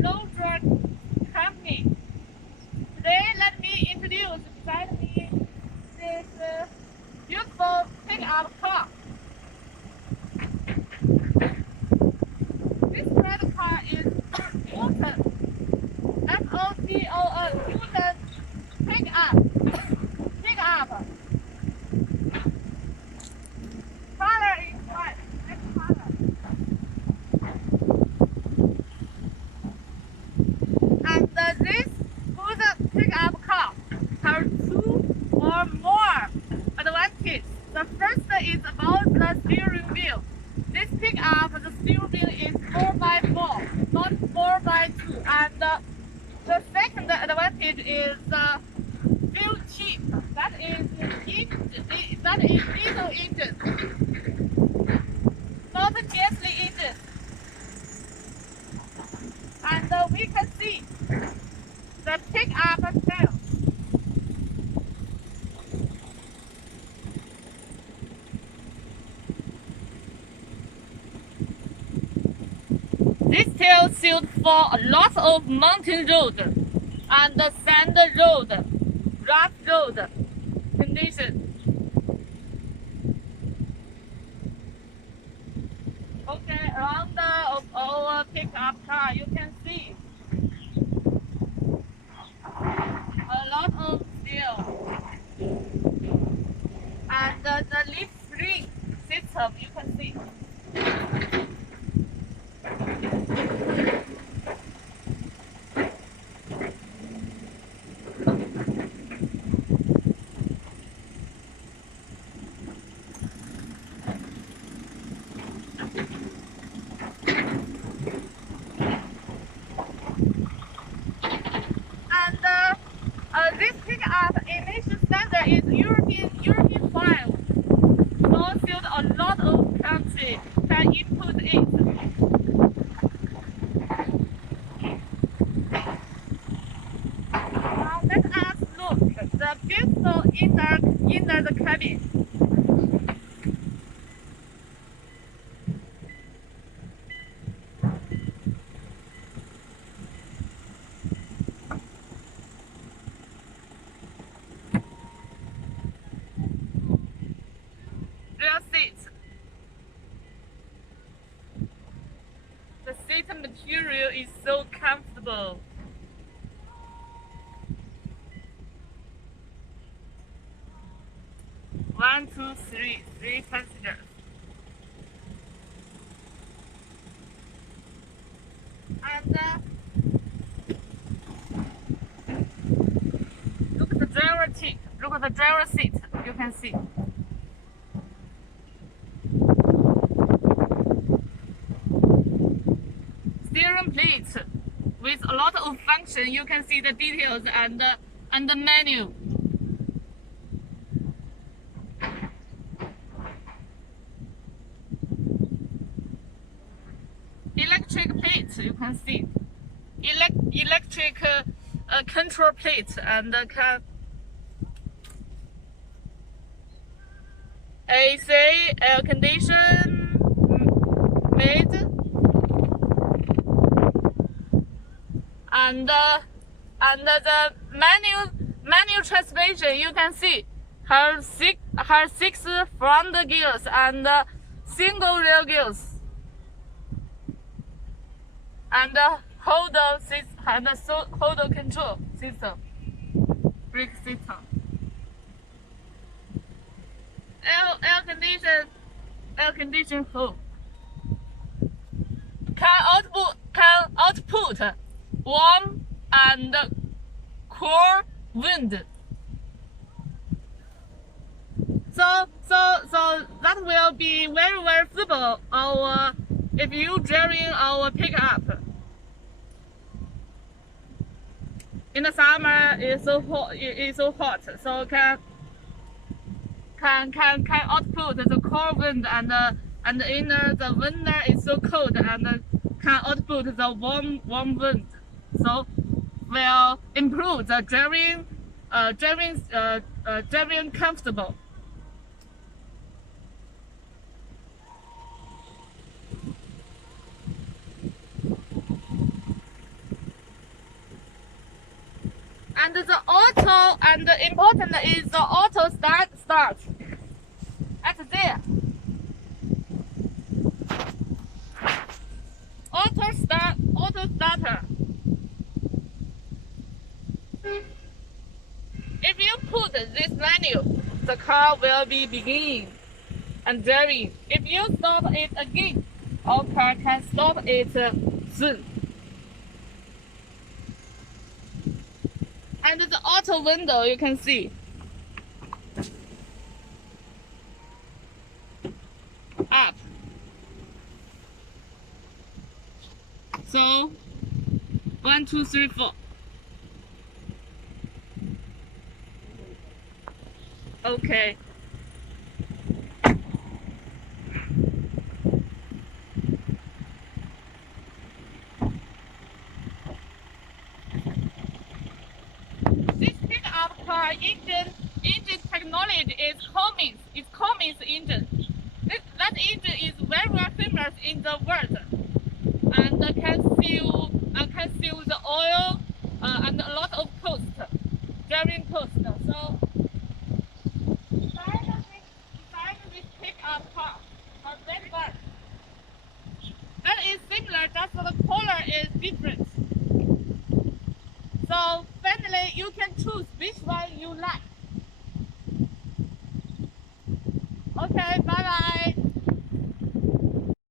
low drag company. Today, let me introduce beside me this beautiful pickup car. This red car is Foton, Foton, Foton pickup. Color is white, black color. And this Foton pickup car has two or more advantages. The first is about the steering wheel. This pickup, the steering wheel is 4x4, not 4x2. And the second advantage is fuel cheap. That is diesel engine, not gasoline engine. And we can see the pickup tail. This tail suits for a lot of mountain road and sand road, rough road conditions. Okay, around of our pickup car, you can see a lot of steel and the leaf spring system. You can see. And this pickup emission standard is European 5. So suit a lot of countries can input it. Now let us look the beautiful inner the cabin. Rear seat. The seat material is so comfortable. One, two, three passengers. And look at the driver seat. Look at the driver seat. You can see. Steering plate with a lot of function. You can see the details and the menu. Electric plate, you can see. Electric control plate and AC, air condition made, and the manual transmission. You can see her six front gears and single rear gears. And hold control system, brake system, air condition hole, can output warm and cool wind. So that will be very suitable if you driving our pickup. In the summer, it's so hot, so can output the cold wind, and in the winter it's so cold, and can output the warm wind. So will improve the driving comfortable. And the auto, and the important is the auto start at there. Auto starter. If you put this menu, the car will be begin and driving. If you stop it again, our car can stop it soon. And the auto window, you can see. Up. So, 1, 2, 3, 4. Okay. This pickup car engine technology is Cummins. It's Cummins engine. That engine is very famous in the world, and can seal the oil and a lot of cost, driving cost. So design this pickup car are very good. That is similar, just the color is different. So finally, you can choose which one you like.